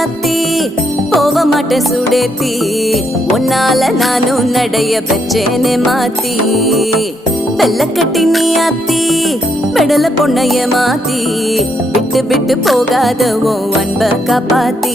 ராசாத்தி போக மாட்டேன் சுடேத்தி உன்னால நானும் நடைய பெற்றேனே மாத்தி வெள்ள கட்டி நீ ஆத்தி பெடல பொண்ணைய மாத்தி விட்டு விட்டு போகாத உன் அன்ப காப்பாத்தி